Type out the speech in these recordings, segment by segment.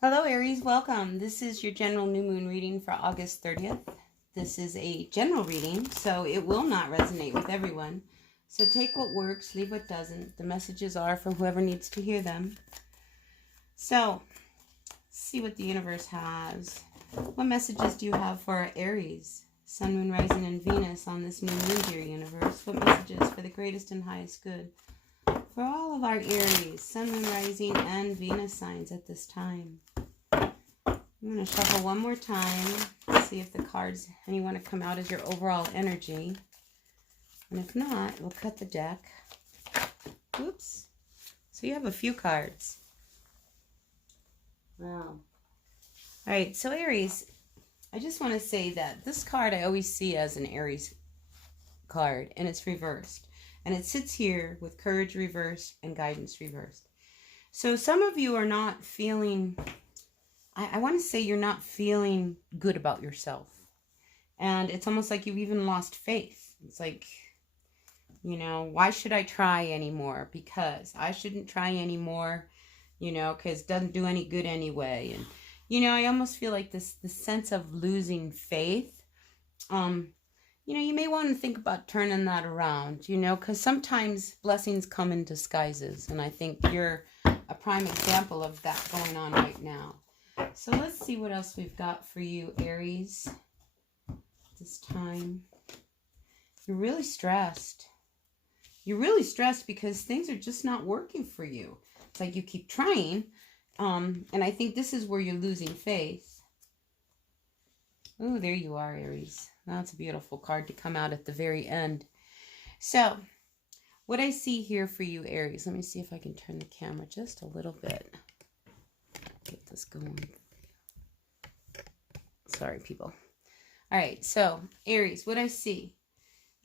Hello Aries, welcome. This is your general new moon reading for August 30th. This is a general reading, so it will not resonate with everyone. So take what works, leave what doesn't. The messages are for whoever needs to hear them. So, see what the universe has. What messages do you have for our Aries? Sun, Moon, Rising, and Venus on this new moon, dear universe. What messages for the greatest and highest good? For all of our Aries, Sun, Moon, Rising, and Venus signs at this time. I'm going to shuffle one more time, see if the cards, any want to come out as your overall energy. And if not, we'll cut the deck. Oops. So you have a few cards. Wow. All right, so Aries, I just want to say that this card I always see as an Aries card, and it's reversed. And it sits here with courage reversed and guidance reversed. So some of you are not feeling... I want to say you're not feeling good about yourself. And it's almost like you've even lost faith. It's like, why should I try anymore? Because I shouldn't try anymore, because it doesn't do any good anyway. And, I almost feel like this sense of losing faith. You may want to think about turning that around, because sometimes blessings come in disguises. And I think you're a prime example of that going on right now. So let's see what else we've got for you, Aries, this time. You're really stressed. You're really stressed because things are just not working for you. It's like you keep trying, and I think this is where you're losing faith. Oh, there you are, Aries. That's a beautiful card to come out at the very end. So, what I see here for you, Aries, let me see if I can turn the camera just a little bit. Get this going. Sorry, people. All right, so Aries, what I see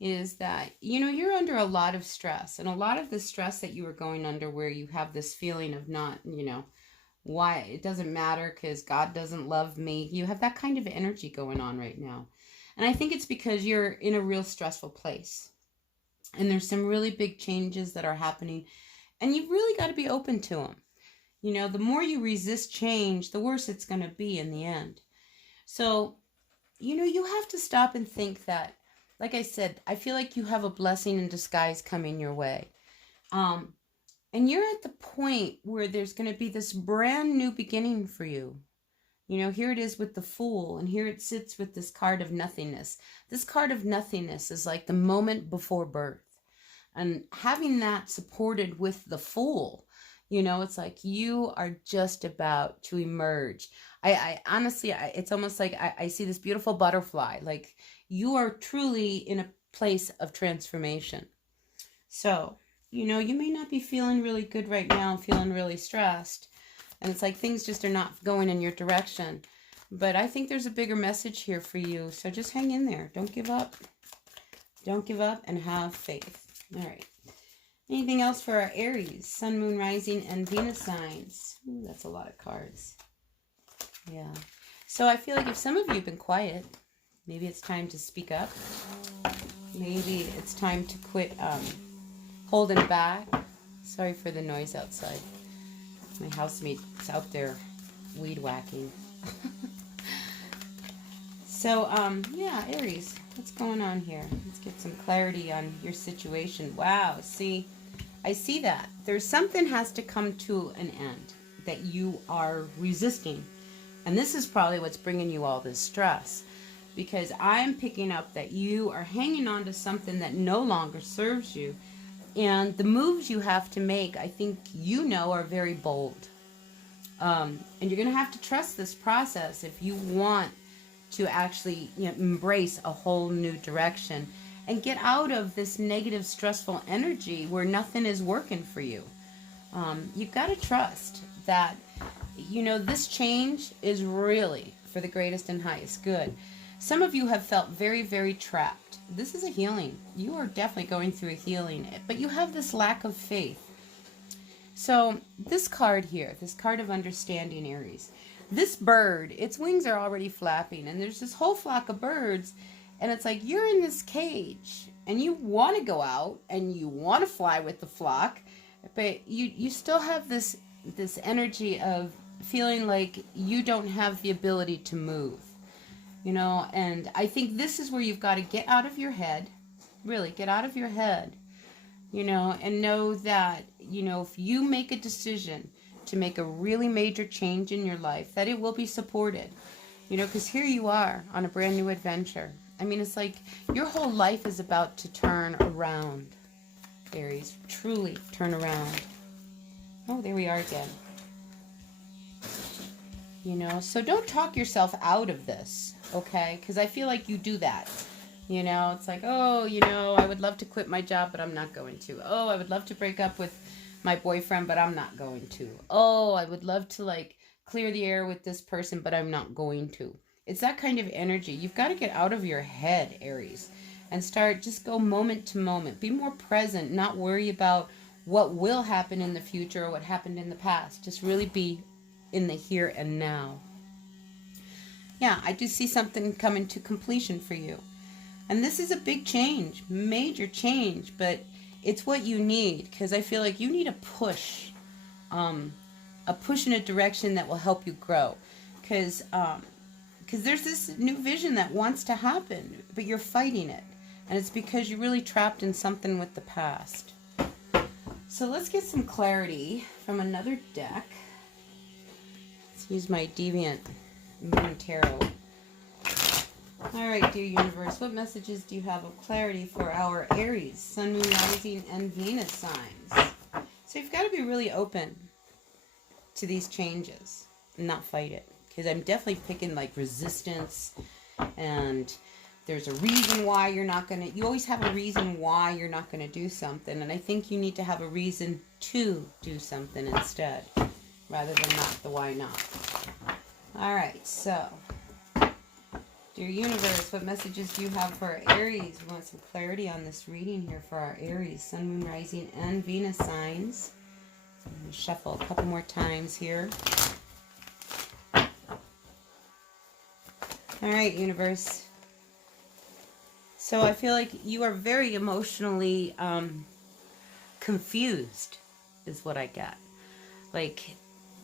is that, you're under a lot of stress, and a lot of the stress that you are going under where you have this feeling of not, why it doesn't matter because God doesn't love me. You have that kind of energy going on right now. And I think it's because you're in a real stressful place. And there's some really big changes that are happening, and you've really got to be open to them. The more you resist change, the worse it's going to be in the end. So, you have to stop and think that, like I said, I feel like you have a blessing in disguise coming your way. And you're at the point where there's going to be this brand new beginning for you. Here it is with the Fool, and here it sits with this card of nothingness. This card of nothingness is like the moment before birth. And having that supported with the Fool, it's like you are just about to emerge. I honestly, it's almost like I see this beautiful butterfly. Like you are truly in a place of transformation. So, you may not be feeling really good right now, feeling really stressed. And it's like things just are not going in your direction. But I think there's a bigger message here for you. So just hang in there. Don't give up. Don't give up and have faith. All right. Anything else for our Aries, Sun, Moon, Rising, and Venus signs? Ooh, that's a lot of cards. Yeah. So I feel like if some of you have been quiet, maybe it's time to speak up. Maybe it's time to quit holding back. Sorry for the noise outside. My housemate's out there weed whacking. So, yeah, Aries, what's going on here? Let's get some clarity on your situation. Wow, see, I see that. There's something has to come to an end that you are resisting. And this is probably what's bringing you all this stress. Because I'm picking up that you are hanging on to something that no longer serves you. And the moves you have to make, I think are very bold. And you're going to have to trust this process if you want to actually embrace a whole new direction and get out of this negative, stressful energy where nothing is working for you. You've got to trust that, this change is really for the greatest and highest good. Some of you have felt very, very trapped. This is a healing. You are definitely going through a healing, but you have this lack of faith. So this card here, this card of understanding, Aries, this bird, its wings are already flapping, and there's this whole flock of birds, and it's like you're in this cage, and you want to go out, and you want to fly with the flock, but you still have this energy of feeling like you don't have the ability to move, you know, and I think this is where you've got to get out of your head, really get out of your head, you know, and know that, you know, if you make a decision to make a really major change in your life, that it will be supported, you know, because here you are on a brand new adventure. I mean, it's like your whole life is about to turn around, Aries, truly turn around. Oh, there we are again. You know, so don't talk yourself out of this, okay? Because I feel like you do that. You know, it's like, oh, you know, I would love to quit my job, but I'm not going to. Oh, I would love to break up with my boyfriend, but I'm not going to. Oh, I would love to, like, clear the air with this person, but I'm not going to. It's that kind of energy. You've got to get out of your head, Aries, and start, just go moment to moment. Be more present, not worry about what will happen in the future or what happened in the past. Just really be in the here and now. Yeah, I do see something coming to completion for you. And this is a big change, major change, but it's what you need, because I feel like you need a push in a direction that will help you grow. Because there's this new vision that wants to happen, but you're fighting it. And it's because you're really trapped in something with the past. So let's get some clarity from another deck. Let's use my Deviant Moon Tarot. All right, dear universe, what messages do you have of clarity for our Aries, Sun, Moon, Rising, and Venus signs? So you've got to be really open to these changes and not fight it. Because I'm definitely picking like resistance, and there's a reason why you're not going to, you always have a reason why you're not going to do something. And I think you need to have a reason to do something instead, rather than not the why not. All right, so dear universe, what messages do you have for our Aries? We want some clarity on this reading here for our Aries, Sun, Moon, Rising, and Venus signs. I'm going to shuffle a couple more times here. All right, universe. So I feel like you are very emotionally confused, is what I get. Like,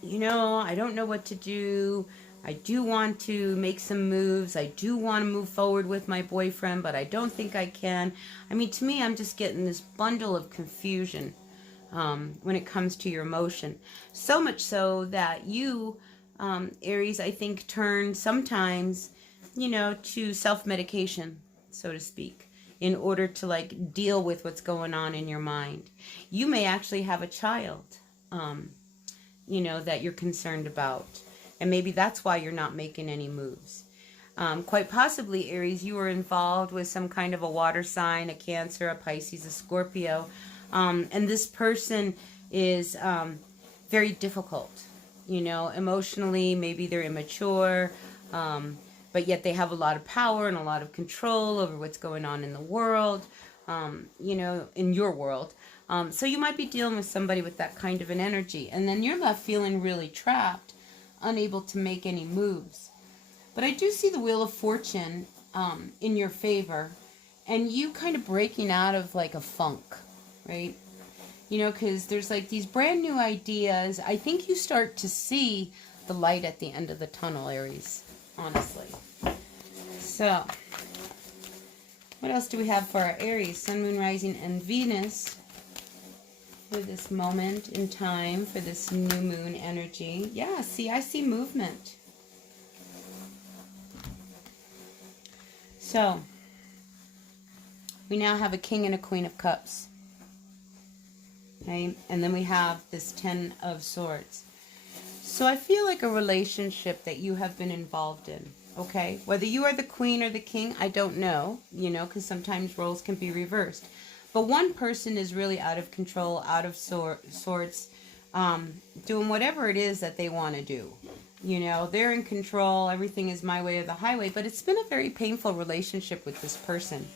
you know, I don't know what to do. I do want to make some moves. I do want to move forward with my boyfriend, but I don't think I can. I mean, to me, I'm just getting this bundle of confusion when it comes to your emotion. So much so that you, Aries, I think, turn sometimes, you know, to self-medication, so to speak, in order to, like, deal with what's going on in your mind. You may actually have a child, you know, that you're concerned about. And maybe that's why you're not making any moves. Quite possibly, Aries, you were involved with some kind of a water sign, a Cancer, a Pisces, a Scorpio. And this person is very difficult, you know, emotionally. Maybe they're immature, but yet they have a lot of power and a lot of control over what's going on in the world, you know, in your world. So you might be dealing with somebody with that kind of an energy. And then you're left feeling really trapped, unable to make any moves. But I do see the Wheel of Fortune in your favor, and you kind of breaking out of like a funk, right? You know, because there's like these brand new ideas. I think you start to see the light at the end of the tunnel, Aries, honestly. So, what else do we have for our Aries, Sun, Moon, Rising, and Venus for this moment in time, for this new moon energy? Yeah, see, I see movement. So, we now have a King and a Queen of Cups. Okay, and then we have this Ten of Swords. So I feel like a relationship that you have been involved in, okay? Whether you are the Queen or the King, I don't know, you know, because sometimes roles can be reversed. But one person is really out of control, out of sorts, doing whatever it is that they want to do. You know, they're in control, everything is my way or the highway, but it's been a very painful relationship with this person.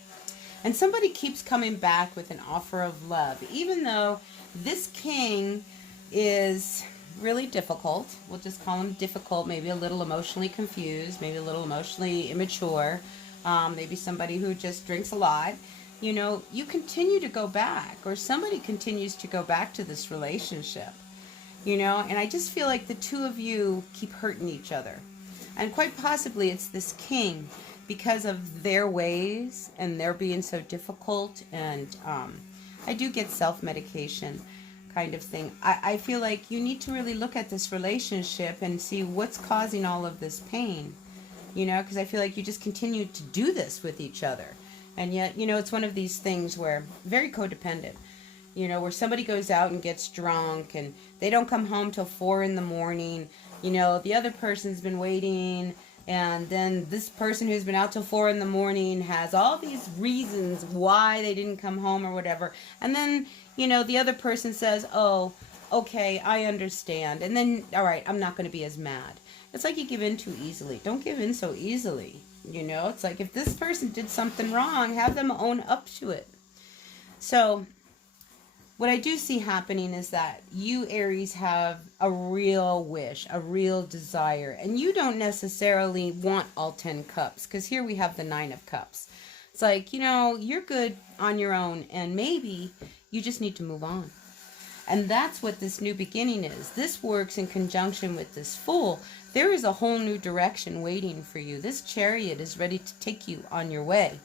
And somebody keeps coming back with an offer of love, even though this king is really difficult. We'll just call him difficult, maybe a little emotionally confused, maybe a little emotionally immature, maybe somebody who just drinks a lot. You know, you continue to go back, or somebody continues to go back to this relationship. you know, and I just feel like the two of you keep hurting each other. And quite possibly it's this king because of their ways and their being so difficult. And I do get self-medication kind of thing. I feel like you need to really look at this relationship and see what's causing all of this pain, you know, because I feel like you just continue to do this with each other. And yet, you know, it's one of these things where very codependent, you know, where somebody goes out and gets drunk and they don't come home till 4 in the morning. You know, the other person's been waiting, and then this person who's been out till 4 in the morning has all these reasons why they didn't come home or whatever. And then, you know, the other person says, oh, okay, I understand. And then, all right, I'm not going to be as mad. It's like you give in too easily. Don't give in so easily. You know, it's like if this person did something wrong, have them own up to it. So what I do see happening is that you, Aries, have a real wish, a real desire, and you don't necessarily want all 10 cups, because here we have the 9 of cups. It's like, you know, you're good on your own, and maybe you just need to move on. And that's what this new beginning is. This works in conjunction with this Fool. There is a whole new direction waiting for you. This Chariot is ready to take you on your way,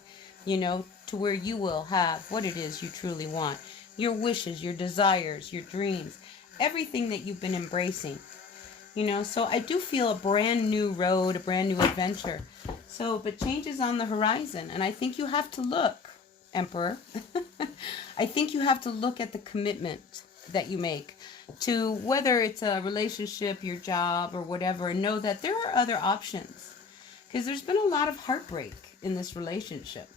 you know, to where you will have what it is you truly want. Your wishes, your desires, your dreams, everything that you've been embracing, you know. So I do feel a brand new road, a brand new adventure. So, but change is on the horizon, and I think you have to look, Emperor. I think you have to look at the commitment that you make to whether it's a relationship, your job, or whatever, and know that there are other options. Because there's been a lot of heartbreak in this relationship,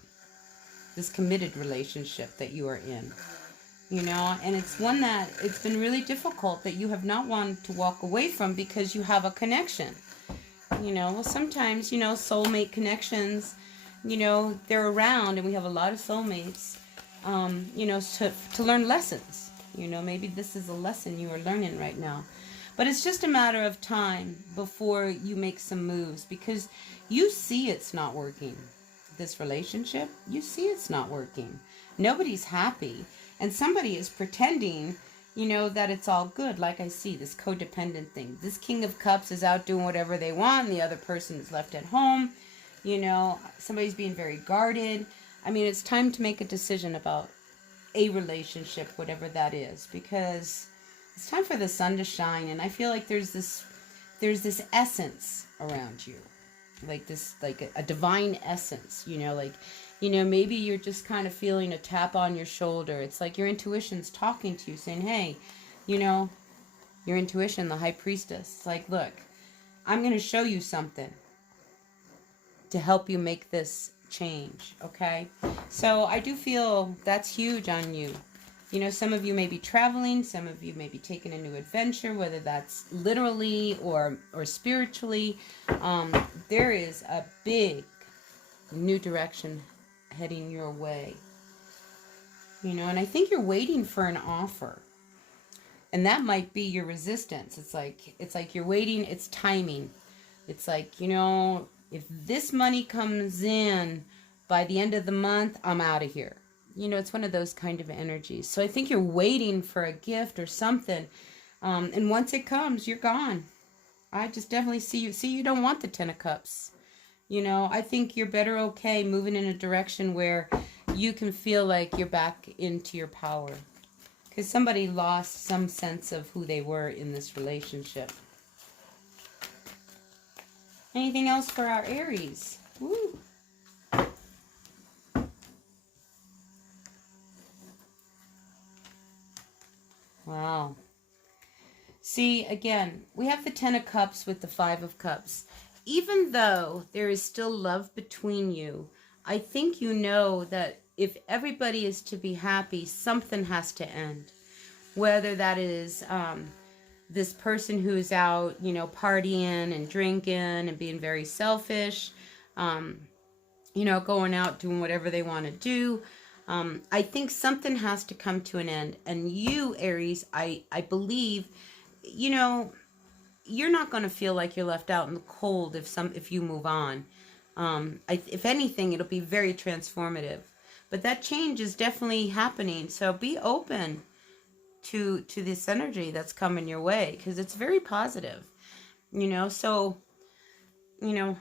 this committed relationship that you are in. You know, and it's one that it's been really difficult that you have not wanted to walk away from because you have a connection. You know, well, sometimes, you know, soulmate connections, you know, they're around, and we have a lot of soulmates, you know, to learn lessons. You know, maybe this is a lesson you are learning right now. But it's just a matter of time before you make some moves, because you see it's not working. This relationship, you see it's not working. Nobody's happy. And somebody is pretending, you know, that it's all good. Like I see this codependent thing. This King of Cups is out doing whatever they want, and the other person is left at home. You know, somebody's being very guarded. I mean, it's time to make a decision about a relationship, whatever that is, because it's time for the sun to shine. And I feel like there's this essence around you, like this, like a divine essence, you know, like, you know, maybe you're just kind of feeling a tap on your shoulder. It's like your intuition's talking to you, saying, hey, you know, your intuition, the high priestess, it's like, look, I'm going to show you something to help you make this change, okay? So I do feel that's huge on you. You know, some of you may be traveling, some of you may be taking a new adventure, whether that's literally or spiritually. There is a big new direction heading your way, you know, and I think you're waiting for an offer, and that might be your resistance. It's like you're waiting. It's timing. It's like, you know, if this money comes in by the end of the month, I'm out of here. You know, it's one of those kind of energies. So I think you're waiting for a gift or something, and once it comes, you're gone. I just definitely see you. See, you don't want the 10 of Cups. You know, I think you're better okay moving in a direction where you can feel like you're back into your power. Because somebody lost some sense of who they were in this relationship. Anything else for our Aries? Woo. Wow. See, again, we have the 10 of Cups with the 5 of Cups. Even though there is still love between you, I think you know that if everybody is to be happy, something has to end. Whether that is this person who's out, you know, partying and drinking and being very selfish, you know, going out doing whatever they want to do. I think something has to come to an end. And you, Aries, I believe, you know, you're not going to feel like you're left out in the cold if you move on. If anything, it'll be very transformative. But that change is definitely happening. So be open. to this energy that's coming your way, because it's very positive, you know. So, you know,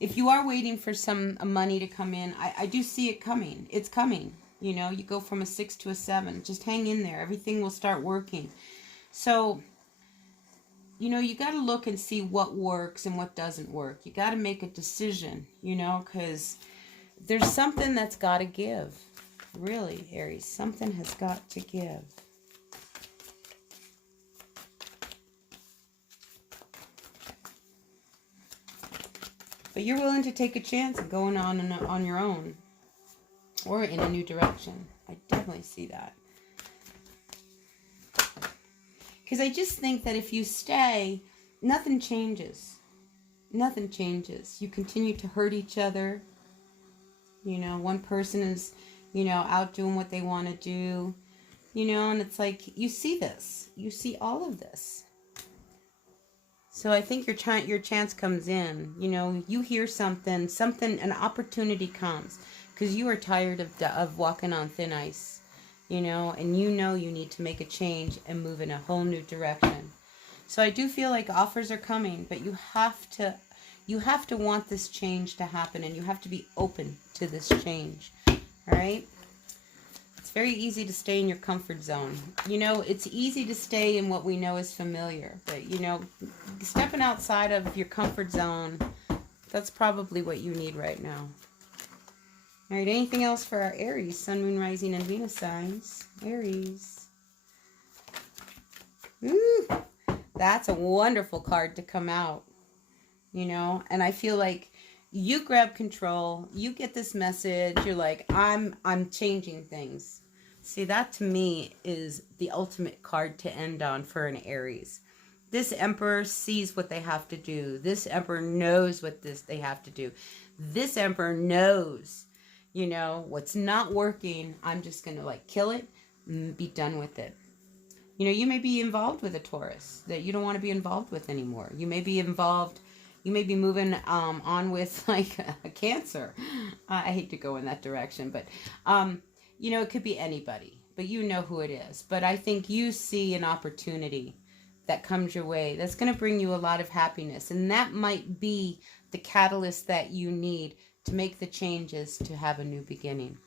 if you are waiting for some money to come in, I do see it coming. It's coming. You know, you go from a 6 to a 7. Just hang in there. Everything will start working. So, you know, you got to look and see what works and what doesn't work. You got to make a decision, you know, because there's something that's got to give. Really, Aries, something has got to give. But you're willing to take a chance of going on your own or in a new direction. I definitely see that. Because I just think that if you stay, nothing changes. Nothing changes. You continue to hurt each other. You know, one person is, you know, out doing what they want to do. You know, and it's like, you see this. You see all of this. So I think your chance comes in. You know, you hear something, an opportunity comes. Because you are tired of walking on thin ice. You know, and you know you need to make a change and move in a whole new direction. So I do feel like offers are coming, but you have to want this change to happen, and you have to be open to this change. All right? It's very easy to stay in your comfort zone. You know, it's easy to stay in what we know is familiar, but you know, stepping outside of your comfort zone, that's probably what you need right now. All right, anything else for our Aries, Sun, Moon, Rising, and Venus signs? Aries. Ooh, that's a wonderful card to come out, you know, and I feel like you grab control, you get this message, you're like, I'm changing things. See, that to me is the ultimate card to end on for an Aries. This Emperor sees what they have to do. This Emperor knows what they have to do. This Emperor knows, you know, what's not working, I'm just going to like kill it and be done with it. You know, you may be involved with a Taurus that you don't want to be involved with anymore. You may be involved, you may be moving on with like a Cancer. I hate to go in that direction, but, you know, it could be anybody, but you know who it is. But I think you see an opportunity that comes your way that's going to bring you a lot of happiness. And that might be the catalyst that you need to make the changes to have a new beginning.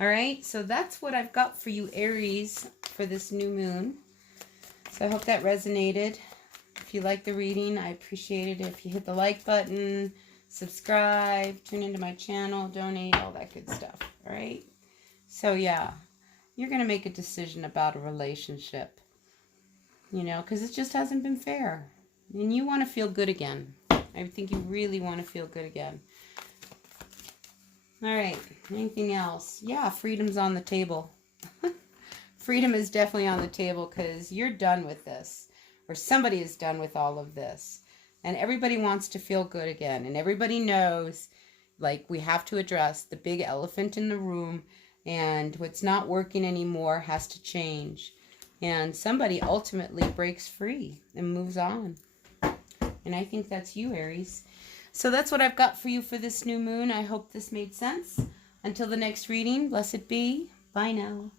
All right, so that's what I've got for you, Aries, for this new moon. So I hope that resonated. If you like the reading, I appreciate it if you hit the like button, subscribe, tune into my channel, donate, all that good stuff. All right, so yeah, you're going to make a decision about a relationship, you know, because it just hasn't been fair. And you want to feel good again. I think you really want to feel good again. All right, anything else? Yeah, freedom's on the table. Freedom is definitely on the table because you're done with this, or somebody is done with all of this. And everybody wants to feel good again. And everybody knows, like, we have to address the big elephant in the room, and what's not working anymore has to change. And somebody ultimately breaks free and moves on. And I think that's you, Aries. So that's what I've got for you for this new moon. I hope this made sense. Until the next reading, blessed be. Bye now.